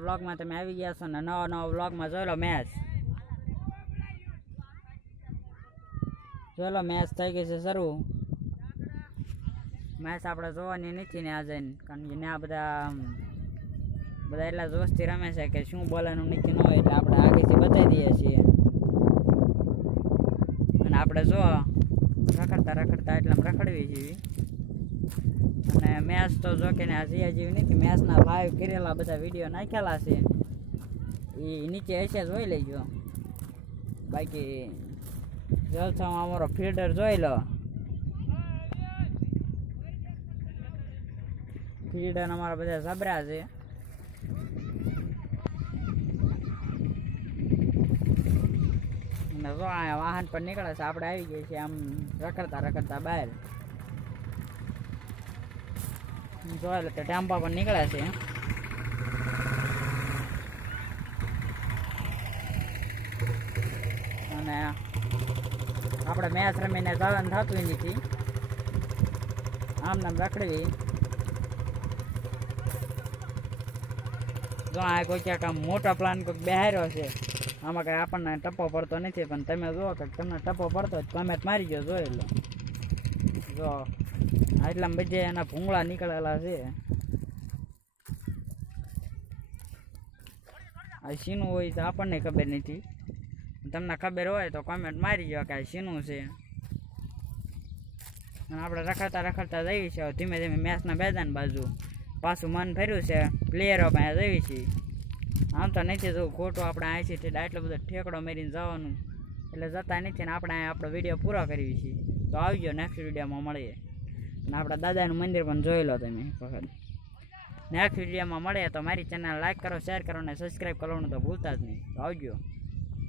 વ્લોગમાં તમે આવી ગયા છો ને નવા વ્લોગમાં જોઈ લો મેચ. જોઈ લો મેચ થઈ ગઈ છે શરૂ. મેચ આપણે જોવાની નથી ને આજે, કારણ કે આ બધા એટલા જોશથી રમે છે કે શું બોલવાનું નક્કી ન હોય, એટલે આપણે આગળથી બતાવી દઈએ છીએ. અને આપણે જો રખડતા એટલા રખડવી છીએ. અને મેચ તો જો કે ને હજી જેવી નથી, મેચના લાઈવ કરેલા બધા વિડીયો નાખેલા છે, એ નીચે હશે જોઈ લેજો. બાકી જલસામાં અમારો ફિલ્ડર જોઈ લો. ફિલ્ડર અમારા બધા જબરા છે. અને જો આ વાહન પર નીકળે છે, આપણે આવી ગઈ છે આમ રખડતા બહાર. જોયેલો તો ટેમ્પા પર નીકળે છે. અને આપણે મેચ રમીને જવાનું થતું નથી, આમ નામ રખડવી. જો આ કોઈ ક્યાંક આમ મોટો પ્લાન કોઈક બેહાર્યો છે, આમાં કંઈ આપણને ટપ્પો પડતો નથી, પણ તમે જુઓ કે તમને ટપ્પો પડતો જ કમેન્ટ મારી ગયો જોઈ લો. જો આટલામાં બધે એના ભૂંગળા નીકળેલા છે. આ શીનું હોય તો આપણને ખબર નથી, તમને ખબર હોય તો કમેન્ટ મારી ગયો કે આ શીનું છે. અને આપણે રખડતા જઈએ છીએ ધીમે ધીમે મેચના મેદાન બાજુ. પાછું મન ફર્યું છે પ્લેયરો પાસે જઈએ છીએ. આમ તો નથી જવું ખોટું, આપણે અહીંથી આટલો બધો ઠેકડો મારીને જવાનું, એટલે જતા નથી ને આપણે આપણો વિડીયો પૂરો કરીએ છીએ. તો આવજો, નેક્સ્ટ વિડીયોમાં મળીએ. અને આપણા દાદાનું મંદિર પણ જોઈ લો તમે વખત. નેક્સ્ટ વિડીયોમાં મળીએ તો મારી ચેનલ લાઈક કરો, શેર કરો અને સબસ્ક્રાઈબ કરવાનું તો ભૂલતા જ નહીં. તો આવજો.